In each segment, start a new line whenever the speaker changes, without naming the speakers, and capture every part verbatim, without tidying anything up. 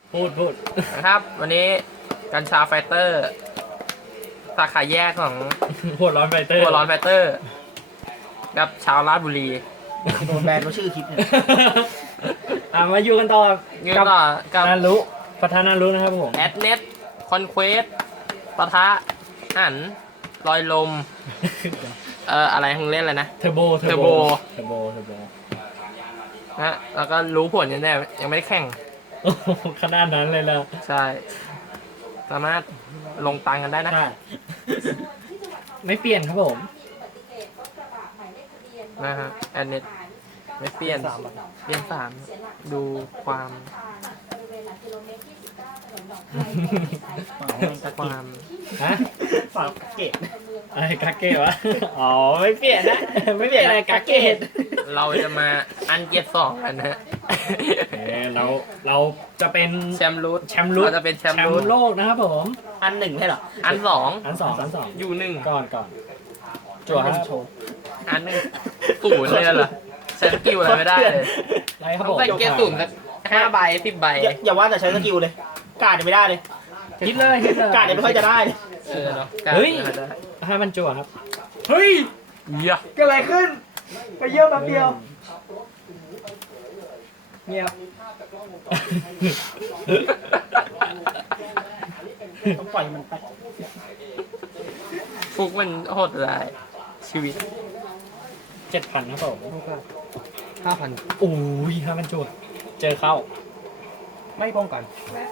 พูดพูด
นะครับ วันนี้กัญชาไฟเตอร์สาขาแยกของ
หัวร้อนไฟเตอร์
หัวร้อนไฟเตอร์ กับชาวราชบุรี
โดนแบนเพราะชื่อคลิปเนี่ย
อ่ะมาอยู่กันต่อ
เงี้ย
กับ
ก็กับ
นารุประธานนารุนะครับผม
แอดเน็ตคอนเควสปะทะหันลอยลม เอ่ออะไรมึงเล่นอะไรนะ
เทอร์โบ
เทอร์โบ
เทอร์โบเทอร์โบ
นะแล้วก็รู้ผลยังได้ยังไม่ได้แข่ง
โอ้โหขนาดนั้นเลยล่ะ
ใช่ สามารถลงตังค์กันได้นะ
ใช่ไม่เปลี่ยนครับผม
นะฮะแอดเน็ตไม่เปลี่ยนเปลี่ยนสามดูความ ความ
ฮะ
ฝากเกต
อะไรกาเกะวะ อ๋อไม่เปลี่ยนนะ ไม่เปลี่ยนอะไรกาเกะ
เราจะมาอันเกียร์สองกันนะฮะ
เออเราเราจะเป็น
แชมป์รูท
แชมป์รุ่น
เราจะเป็นแชมป์รูท
โลกนะครับผม
อันหนึ่งใช่เหรอ
อันสอง
อันสองอันสอง
อยู่หนึ่ง
ก่อนก่อนจั่วครับ
โชว์
อันหนึ่งศูนย์เลยเหรอใช้สกิลอะไรไม่ได้เลย
ไรครับ
ต้
ผ
อง
ม
ใส่เกียร์ศูนย์สักห้าใบสิบใบ
อย่าอย่าว่าแต่ใช้สกิลเลย การ์ดยังไม่ได้เลย
คิดเลยคิดเลย
การ์ดยังไม่ค่อยจะได้เลย
เออเนาะ
เฮ้ย
การได้
ให้มันจั่วครับ
เฮ้ย
เหี้ย
เกิดอะไรขึ้น ไปเยี่ยมแป๊บเดียวเงียบต้องปล่อยมันไป
ฟุกมันโหดร้ายชีวิต
เจ็ดพันครับผม
ห้าพัน
โอ้ยห้ามันจั่วเจอเข้า
ไม่ป้องกัน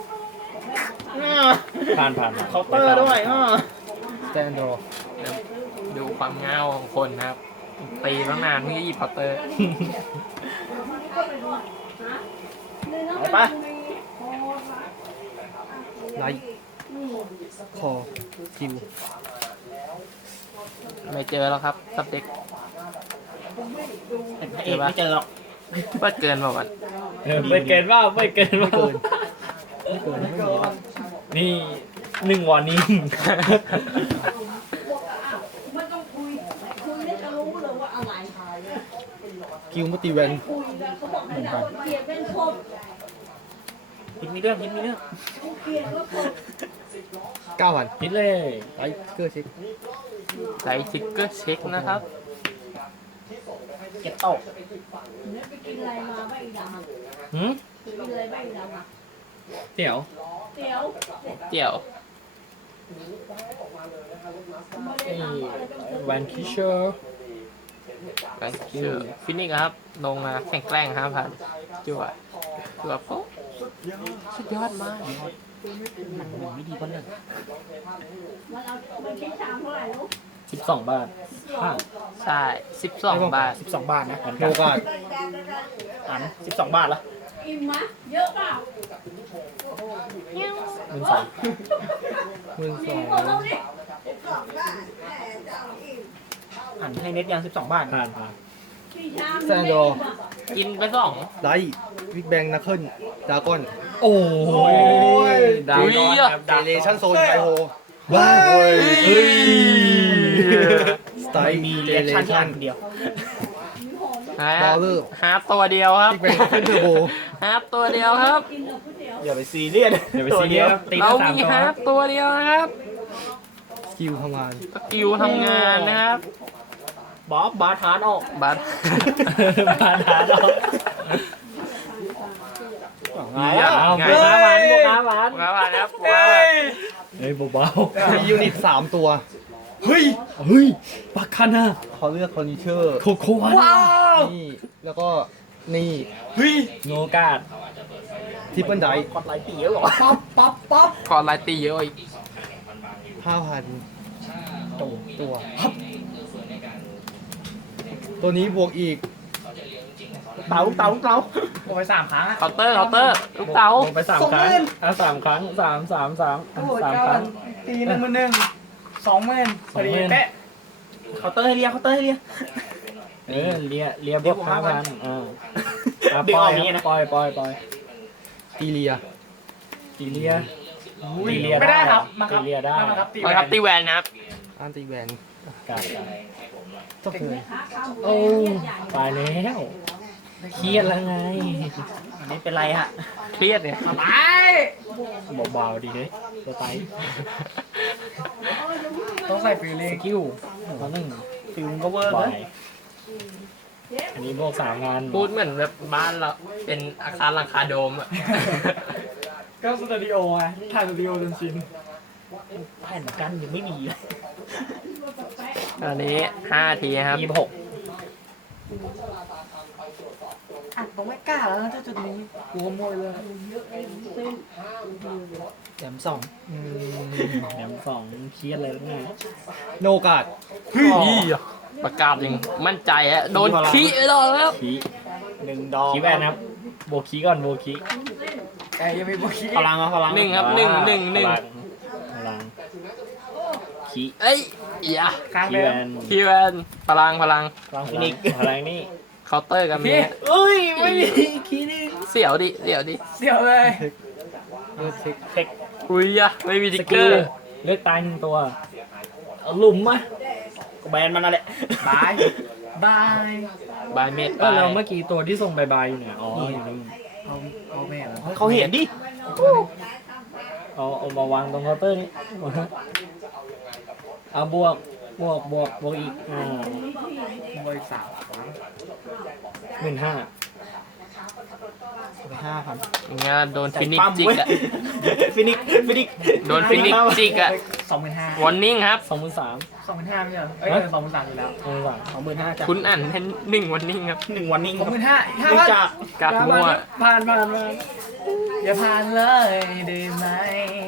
ผ่านผ่าน
เคาน์เตอร์ด้วยอ่ะ
สแตนโดดูความเงาของคนนะครับตีตั้งนานเพิ่งจะหยิบเคาน์เตอร์
ไปปะ
ไลท์คอคิวไม่เจอแล้วครับสับเด็ก
เอกไม่เจอหรอก
เปิดเกินบอกว่า
เออไม่เกินว่าไม่เกินว่านี่หนึ่งวอร์นิ่ง
ไม่ต้องคุย คุยแล้วจะรู้เลยว่าอะไร
คิวมาตีแวน
คุยแล้วเขาบอกให้เราเกลียดเป็นคม
คิดมีเรื่องคิดมีเรื่อง
กูเกลียดว่าคม
เก้าพัน
คิดเลย
ไลท์เกอร์เช็คไลท์ทิกเกอร์เช็คนะครับ
เก็ตโต
เนี่ยไปกินอะไรมาบ้างอีดำอ่ะ
หืม
ไปกินอะไรบ้างอีดำอ่ะ
เดี๋ยว
เดี๋ยว
เดี่ยว
ไม่ได้ทำอะไรก็คือ
แวนคิเชอร์
แวนคิวฟินิกครับ ลงมาแข่งแกล้งห้าพันจั่วจั่วโป๊ะสุดยอดมาก
ไม่ดีก็เรื่อง
มันเอามันคิดชามเท่าไหร่ลูก
สิบสองบาทห้า
ใช่สิบสองบาท
สิบสองบาทนะ
โลกาด
อันสิบสองบาทละ
อิ่มมะเยอะเปล่า
หมื่นสอง
หมื่นส
อิ่
อ
ม
ง
หมดแล้วนี่
อันให้เน็ตยังสิบสองบาท
ผ่านผ่าน
กี่ชาม
แซนโด
กินไปสอง
ไลท์วิกแบงนักเคิลดากอน
โอ้ย
ดาว
ดาว
น์
ครับ
เจ
ดาว
เลชั่นโซนไทโฮว้าย
เฮ้ย
สไต
ไม่
ล์
มี
เจ
เรียก
เล
ชั่นที่อั
ชั่น
นเดียว
ฮะ
บอลเลอร์
ฮาร์ปตัวเดียวครับ
วิกแบงนักเคิลเทอร์โบ
ฮาร์ปตัวเดียวครับ
กินกับก๋วยเตี๋ยว
อย่าไปซีเรียส
เดี๋ยวไปซีเรียสครับตี
เรา
ตั้งสาม
มี
ตัว
ฮาร์ปตัวเดียวนะครับ
สกิลทำงาน
สกิลทำงานนะครับ
บ๊อบบาทานออก
บัต
ผ่านหาดอก
ไงอ่ะ
เอาบวกห้าพันบวกห้าพัน
มาผ่านครับว้า
เฮ้ยเบา
มียูนิตสามตัว
ๆเฮ้ยเฮ้ยปักคานา
เขาเลือกคอนดิเชอร์
โคโค่ว้าว
นี่แล้วก็นี่
เฮ้ยโนกาด
ทิปเปิลได
กดไลค์ตีเยอะเหรอ
ป๊อปป๊อปป๊อป
ขอไลน์ตีเยอะอีก
ห้าพันตัวตัวตัวนี้บวกอีก
เต๋าเต๋าเต๋าโอ้ไปสามครั้ง
เคาน์เตอร์เคาน์เตอร์ลูกเต๋า
ลงไปสามครั้งอ่ะสามครั้งสามสามสามอ่ะสามครั้ง
ตีหนึ่งมือหนึ่งสองหมื่น
สองหมื่น
เป๊ะเคาน์เตอร์ให้เรียเคาน์เตอร์ให้เรีย
เออเลียเลียบวกห้าพันอ่าอ่ะ
ดึง
ปล่
อ
อ
อย กอย่างงี้นะ
ปล่อยปล่อยปล่อย
ตีเลีย
ตีเลียตีเลีย
ไม่ได้ครับมาค
ตี
รับ
เลียได้
มาครับตี
มาครับตีแวนนะครับ
อันตีแวน
กาดกาด
จบเลย
โอ้ตายแล้ว
ใ
เครียดแล้วไง
อันนี้เป็นไรฮะ
เครียดเนี่ย
ไป
เบาๆดีเลยตัวไต
ต้องใส่ฟิลลิ่ง
สกิลตอนหนึ่ง
ฟิลก็เวอร์
บ่อ
เลย
ยอันนี้บวกสามงาน
พูดเหมือนแบบบ้านเราเป็นอาคารหลังคาโดมอะ
ก็สตูดิโอไงถ่ายสตูดิโอจนชินแผ่นกันยังไม่มีเลย
ตอนนี้ห้าทีครับ
ยี่สิบหก
อ่ะต้องไม่กล้าแล้วนะถ้าจุดนี้กลัวโมยเลยแถมสอง
แหนมสองเครียดเลยแล้วไง
โนกาด
พี่ประกาศยังมั่นใจอะโดนขี้ไปแล้วแล้ว
คี
หนึ่งดอก
คีแวนนะครับโบวกคีก่อนโบวกคี
ไอ้ยังไม่บอกคิด
พลังอ่ะพลัง
หนึ่งครับหนึ่งหนึ่งหนึ่ง
พลัพลังคี
เอ้ยอย่า
ค้าง
คี
เดิ
แว
ม
น
คีแวนพลังพลัง
พลังฟินิกพลังนี่
เคาน์เตอร์กันมี
เอ้ยไม่มีคีนี่
เสี่ยวดิเสี่ยวดิ
เดี๋ยวเลย
เลือกเทค
อุ้ยอะไม่มี
ส
ติ๊กเก
กิ
อ
ล
ร์
เลือกตายหนึ่งตัวเอาหลุมมา
แบนมันนั่นแหละบายบาย
บายเมด
เออเราเมื่อกี้ตัวที่ส่งบายบายอยู่เนี่ยอ๋ออยู่นี่
เอาเอาแม่เหรอ
เขาเห็นดิเอาเอามาวางตรงเคาน์เตอร์นี่เอาบวกบวกบวกบวกอีกอ่า
บริษัท
หมื่นห้า
ห้าพัน
งานโดนฟินิกจิกอะ
ฟินิกฟินิก
โดนฟินิกจิกอะ
สองหมื่นห้าว
อร์นิ่งครับ
สองหมื่นสาม
สองหมื่นห้าไม่ใช่เหรอเอ้ยสองหมื่นสามอยู่แล้ว
สองหมื่นสาม
สองหมื่นห้าจ้ะ
คุณอ่านแค่หนึ่งวอร์นิ่งครับ
หนึ่งวันนี้สองหมื่นห้าห้า
เนื่อง
พัน
จาก
กาดมั่ว
ผ่านผ่านผ่าน
อย่าผ่านเลยได้ไหม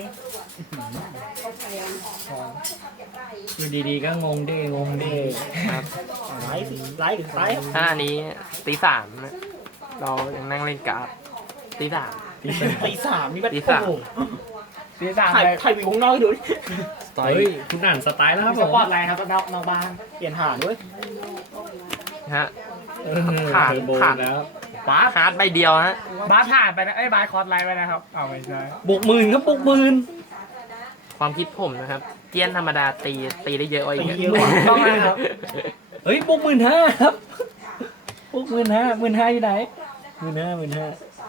อยู่ดีๆก็งงเด้งงเด้
ครับ
ไลฟ์ไลฟ์หรือไลฟ์
ถ้าอันนี้ตีสามนะเรายังนั่งเล่นการ์ดตีสาม
ตีสามนี่มัน
ตีสาม
โอ้โห
ตีสาม
ถ่าย
เลย
ถ่ายวิวข้างนอกให้ดูดิ
สไต
เฮ้ย
ล์
คุณอ่านสไตล์แล้วครับ
มี
ผ
ส
ม
ปอร์ตไลน์ครับนอกนอกบ้าน
เปลี่ยนหาด้วย
ฮะ
เออ
ผ่าน
เทอร์โบ
ผ่าน
แล้ว
บาสฮาร์ดใบเดียวฮะ
บาสผ่านไปนะเอ้ยบาสคอร์สไลน์ไปนะครับเอาไม่ใช่
บวกหมื่นครับบวกหมื่น
ความคิดผมนะครับ เจียนธรรมดาตีตีได้เยอะกว่าอีก
ตีเยอะกว่า
ต้องนะครับ
เฮ้ยบวกหมื่นห้าครับบวกหมื่นห้าหมื่นห้าอยู่ไหนหมื่นห้าหมื่นห้า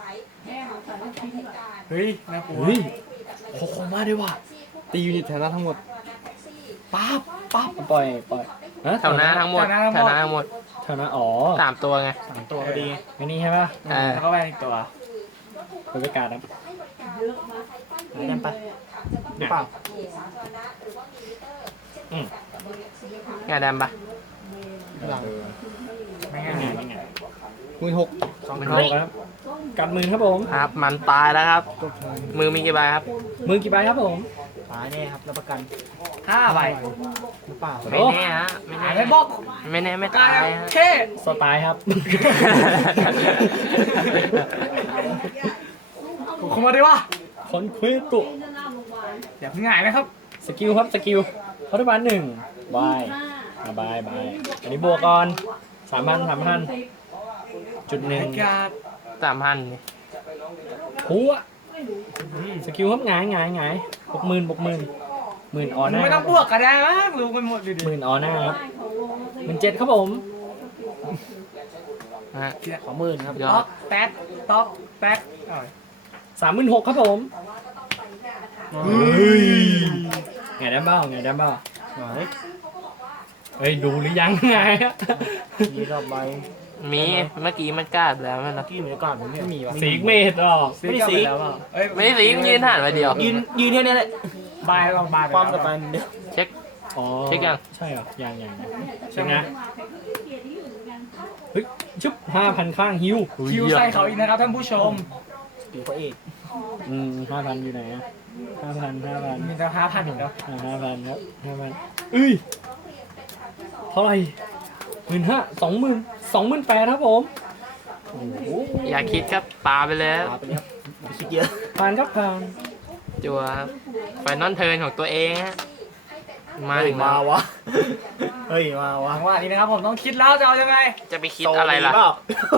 เฮ้ยน่ากลัว
เฮ้ยโคโคมาด้วยว่ะ
ตียูนิตแถวหน้าทั้งหมด
ป๊าบป๊าบปล่อยปล่อยฮะ
แถวหน้าทั้งหมดแถวหน้าทั้งหมด
แถวหน้าอ๋อ
สามตัวไง
สามตัวพอดี
อันนี้ใช่ปะ
เออ
แล้วก็แวนอีกตัว
บรรยากาศครับ
ไม่ได้ปะหรือเปล่า
งานดำปะ
หลัง
ไม่
ยั
ง่าง ย
ไงยังไง
หมื่นหก
สอง
โล
เฮ้ย
ครับกัดหมื่นครับผม
ครับ มันตายแล้วครับ
จบเลย
มือมีกี่ใบครับ
มือกี่ใบครับผม
ตายแน่ครับรับประกัน
ห้าใบ
หรือเปล่า
ไม่แน่ฮะ ไม่
หาย
แน่
ไปบอก
ไม่แน่ไม่
กา
ตาย ยฮะ
เท่
สไตล์ครับ
กูเข้ามาดิวะ
คอนเควสตุ
อย่าเพิ่งหายนะครับ
สกิลครับสกิลพัฒบาลหนึ่งบายอ่ะบายบายอันนี้บวกก่อนสามพันสามพันจุดหนึ่ง
ไอ้กาด
สามพัน
หัวสกิลครับหงายหงายหงายบวกหมื่นบวกหมื่นหมื่นออ
มึ
ห
ง
น้า
ไม่ต้องบวกกันได้มั้งรู้กันหมดอยู่ดิ
หมื่นออหน้าครับหมื่นเจ็ดครับผม
ฮะ
ขอหมื่นครับ
ย
ต๊
อ
อ
ด
กแป๊กต๊อกแป๊กเอา
สามหมื่นหกครับผมไงได้บ้างไงได้บ้าง
ไหน
เฮ้ยดูหรือยังไง
มีรอบใบ
มีเมื่อกี้มันกล้าดแล้วมัน
เมื่อกี้เหมือนก่อนผมไม่มีว่ะ
สีเมดหรอ
ซื้อกลับไปแล้วเปล่าเอ้ย
ไม่ได้สิยืนหันมาเดียว
ยืนยืนแค่นี้แหละ
บายลองบาย
ความกับไปเดียว
เช็ค
อ๋อ
เช็คยัง
ใช่เหรอยังยังยังใช่ไงเฮ้ยชุบห้าพันข้างฮิว
คิวใส่เขาอีกนะครับท่านผู้ชม
ตีพระเอก
อืมห้าพันอยู่ไหนอะห้าพันห้าพัน
มีแต่ห้าพันอีกแล้ว
ห้าพันครับห้าพันเอ้ยเท่าไหร่หมื่นห้าสองหมื่นสองหมื่นแปดครับผม
โอ้โห
อย่าคิดครับปาไปแล้ว
ตาไปแล้วไม่คิดเยอะ
ผ่านครับผ่าน
จัวครับไฟนอลเทิร์นของตัวเองฮะมา
เฮ้ย
ถึงแล้
มาว วะเฮ้ยมาวะ
จังหวะนี้นะครับผมต้องคิดแล้วจะเอายังไง
จะไปคิดอะไรล่ะ
โซดีเปา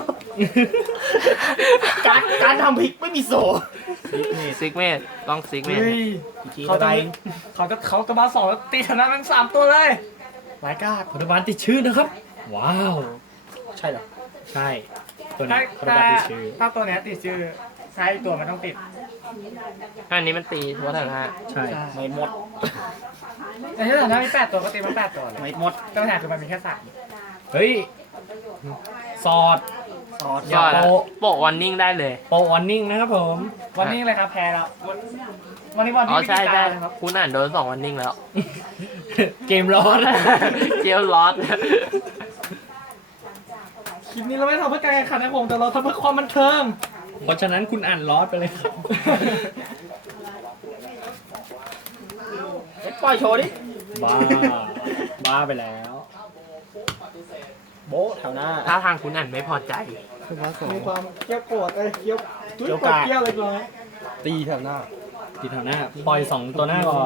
การการทำพริกไม่มีโซ
ซิกเมดต้องซิกเมด
เฮ้ย
จี
เขา
อะไร
จะเขาจะเขาจะมาสองแล้วตีชนะทั้งสามตัวเลย
รายกาด
ปัจจุบันติดชื่อนะครับ ว้าว
ใช่เหรอ
ใช่ตัว
ถ้า
นี้คาร์
ถ้า
บัตติดชื่อ
ถ้าตัวเนี้ยติดชื่อใช้ตัวมันต้องติด
อันนี้มันตีวัฒนะ
ใช่
ไม่หมด
แต่ถ้าสมมติมีแปดตัวก็ตีมาแปดตัวเลย
ไม่หมด
แต่ปัญหาคือมันมีแค่สาม
เฮ้ย สอด
ซอส
ยอด
โปะ
โปะวันนิ่งได้เลย
โปรวอร์นิ่งนะครับผม
วันนี้เลยครับแพ้แล้ววันวันนี้วัน
อ๋
ที่
อใช่
วิธี
ใช่
การนะครับ
คุณอ่านโดนสองวันนิ่งแล้ว
เกมร้อน
เจลลอส
คลิปนี้เราไม่ทำเพื่อการแข่งขันนะผมแต่เราทำเพื่อความบันเทิง
เพราะฉะนั้นคุณอ่านลอสไปเลยครับ
เอ็ดปล่อยโชว์ดิ
บ้า บ้าไปแล้ว
โบ๊ะแถวหน้า
ถ้าทางคุณอ่านไม่พอใจ
ขึ้นมาสอง
มีความเกี้ยวโกรธเอ้ยเกี้ยวตุ้ย
เกี้ยว
โกร
กา
ธ
ด
เกี้ยวเลยน้อย
ตีแถวหน้า
ตีแถวหน้า ปล่อยสองตัวหน้าก่อน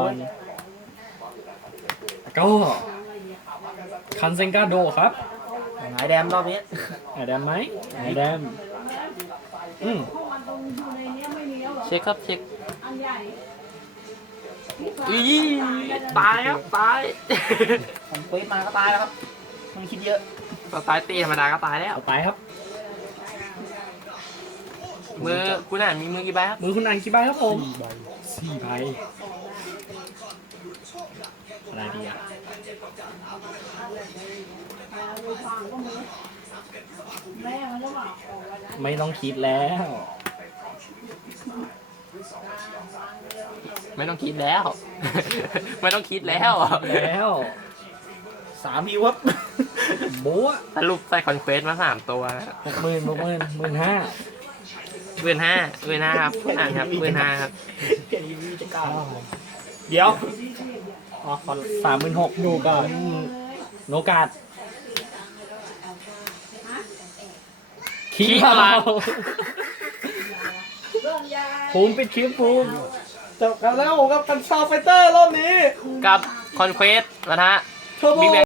ก็คันเซงกาโดครับ
หงายแดมรอบนี้
ไอแดมไหมไอแดม อืม
พวกมันตรงอยู่ในเนี้ยไม่มีแล้วเหรอ
เช็คครับเช็ค
อันใหญ่
อีตายครับตาย
ผมเฟซมาก็ตายแล้วครับมันคิดเยอะ
ต่อตายตีธรรมดาก็ตายแล้ว
ต่อไปครับ
มือคุณอ่านมีมือกี่ใบครับ
มือคุณอ่านกี่ใบครับผม
สี่ใบ
สี่ใบ อะไรดีอ่ะ
เอาไปฟังก็มีแม่มันก็บอกออกมาแล้ว
ไม่ต้องคิดแล้ว
ไม่ต้องคิดแล้ว ไม่ต้องคิดแล้ว
แล้ว
สามพิวครับ
โบ๊ะ
สรุปใส่คอนเควสมาสามตัวนะ
หกหมื่นหกหมื่นหมื่นห้า
เบือนห้าเบือนห้าครับคุณอ่านครับเบือนห้าครับ
เกียรติวีจะกล้า
เดี๋ยว อ๋อขอสามหมื่นหกดูก่อนโนกาดขี้เมา
เรื่องยา
ภูมิปิดคลิปภูมิ
จบกันแล้วกับกันซาวไฟเตอร์รอบนี้
กับคอนเควสนะฮะ
เทอร์โบ